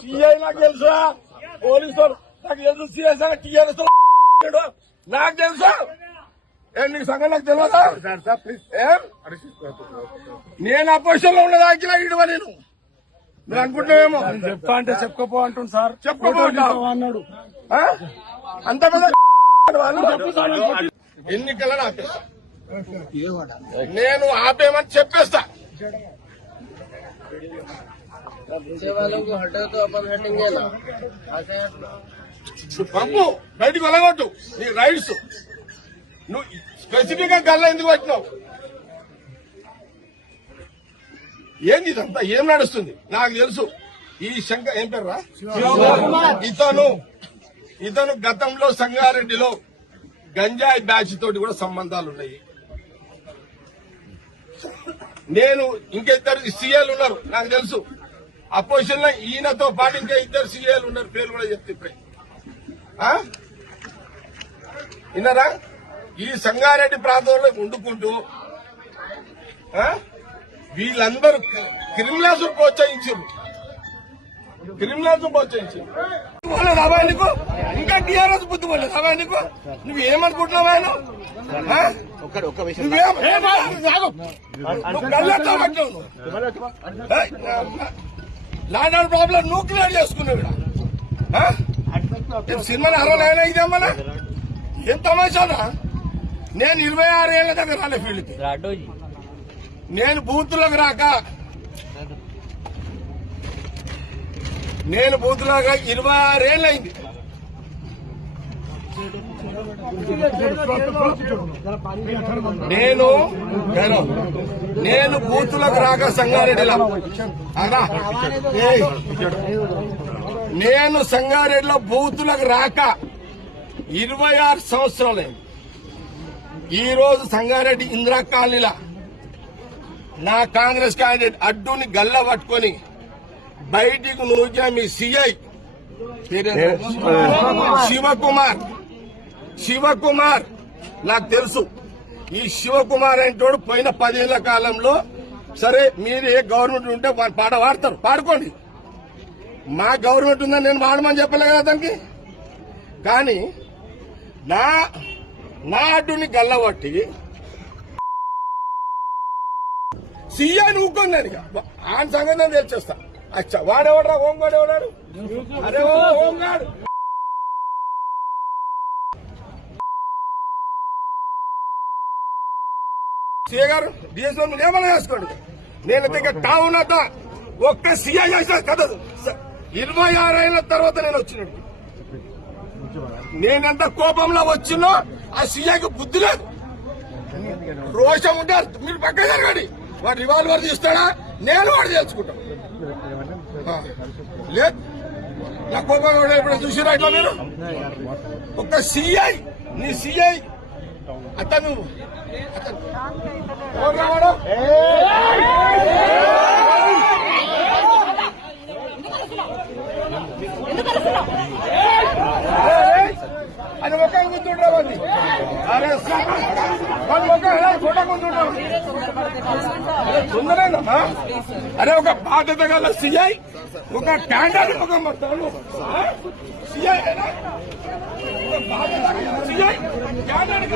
CI నాకు తెలుసా, police నాకు తెలుసు, సిఐ టీఆర్ఎస్ నాకు తెలుసు. నీకు సంగతి నాకు తెలియదా? నేను అపోజిషన్ లో ఉన్నది ఆకిలా ఇడువా నేను. మీరు అనుకుంటున్నావేమో చెప్తా అంటే చెప్పుకోపో అంటుంది సార్. చెప్పుకోపో అన్నాడు. అంత పెద్ద ఎన్నికలను ఆపేస్తా, నేను ఆపేమని చెప్పేస్తా. పంపు బయటికి వెళ్ళగొట్టు నీ రైట్స్. నువ్వు స్పెసిఫిక్ గా గల్లా ఎందుకు వచ్చినావు? ఏంది ఇదంతా? ఏం నడుస్తుంది నాకు తెలుసు. ఈ శంకర్ ఏం పేర్రా ఇతను గతంలో సంగారెడ్డిలో గంజాయి బ్యాచ్ తోటి కూడా సంబంధాలు ఉన్నాయి. నేను ఇంకా ఇద్దరు సీఏలు ఉన్నారు నాకు తెలుసు. అపోజిషన్ లో ఈయనతో పాటు ఇంకా ఇద్దరు సీఏలు ఉన్నారు, పేరు కూడా చెప్తే ఇప్పుడే. విన్నారా? ఈ సంగారెడ్డి ప్రాంతంలో వండుకుంటూ వీళ్ళందరూ క్రిమినల్స్ ప్రోత్సహించారు. నీకు ఇంకా టీఆర్ఎస్ బుద్ధి పోలేదు అవా నీకు? నువ్వేమనుకుంటున్నావు? ఆయన లాండ్ ప్రాబ్లం నువ్వు క్లియర్ చేసుకున్నావు. సినిమాని అరవైనా ఇదేమన్నా ఏం తమాషానా? నేను 26 ఏళ్ల దగ్గర రాలే ఫీల్డ్కి. నేను బూత్లకు రాక 26 ఏళ్ళు అయింది. నేను బూతులకు రాక సంగారెడ్డిలో నేను సంగారెడ్డిలో బూతులకు రాక 26 సంవత్సరాలైంది. ఈ రోజు సంగారెడ్డి ఇందిరా కాలనీలా నా కాంగ్రెస్ క్యాండిడేట్ అడ్డుని గల్ల పట్టుకొని బయటికి నూకిన మీ సిఐ శివకుమార్ నాకు తెలుసు. ఈ శివకుమార్ అంటోడు పోయిన 10 ఏళ్ల కాలంలో, సరే మీరు ఏ గవర్నమెంట్ ఉంటే పాట పాడతారు, పాడుకోండి. మా గవర్నమెంట్ ఉందని నేను పాడమని చెప్పలే కదా దానికి. కానీ నా అడ్డుని గల్లబట్టి సీఐ ఊక్కుందని ఆయన సంగతి నేను తెలిసేస్తా. అచ్చా వాడేవాడు హోంగాడు ఎవడాడు? అరే హోంగాడు సీఐ గారు డిఎస్ఓ ఏమైనా చేసుకోండి. నేను దగ్గర టౌన్ అంతా ఒక్క సీఐ చేసా కదా. 26 ఏళ్ల తర్వాత నేను వచ్చినట్టు. నేనెంత కోపంలో వచ్చినో ఆ సీఐకి బుద్ధి లేదు, రోషం ఉంటే మీరు పక్క జరగండి. వాడు రివాల్వర్ తీస్తాడా? నేను వాడు తెలుసుకుంటాను. లేదు నా కోపం ఇప్పుడు చూసిరా ఇట్లా మీరు. ఒక సిఐ నీ సిఐ అతను రావడం అది ఒక ముందుండవండి. అరే ఫోటో ముందుండవు ఉందలేదమ్మా. అరే ఒక బాధ్యత గల సిఐ ఒక క్యాండిడేట్ ఒక మొత్తాలు సిఐ సిఐ క్యాండిడేట్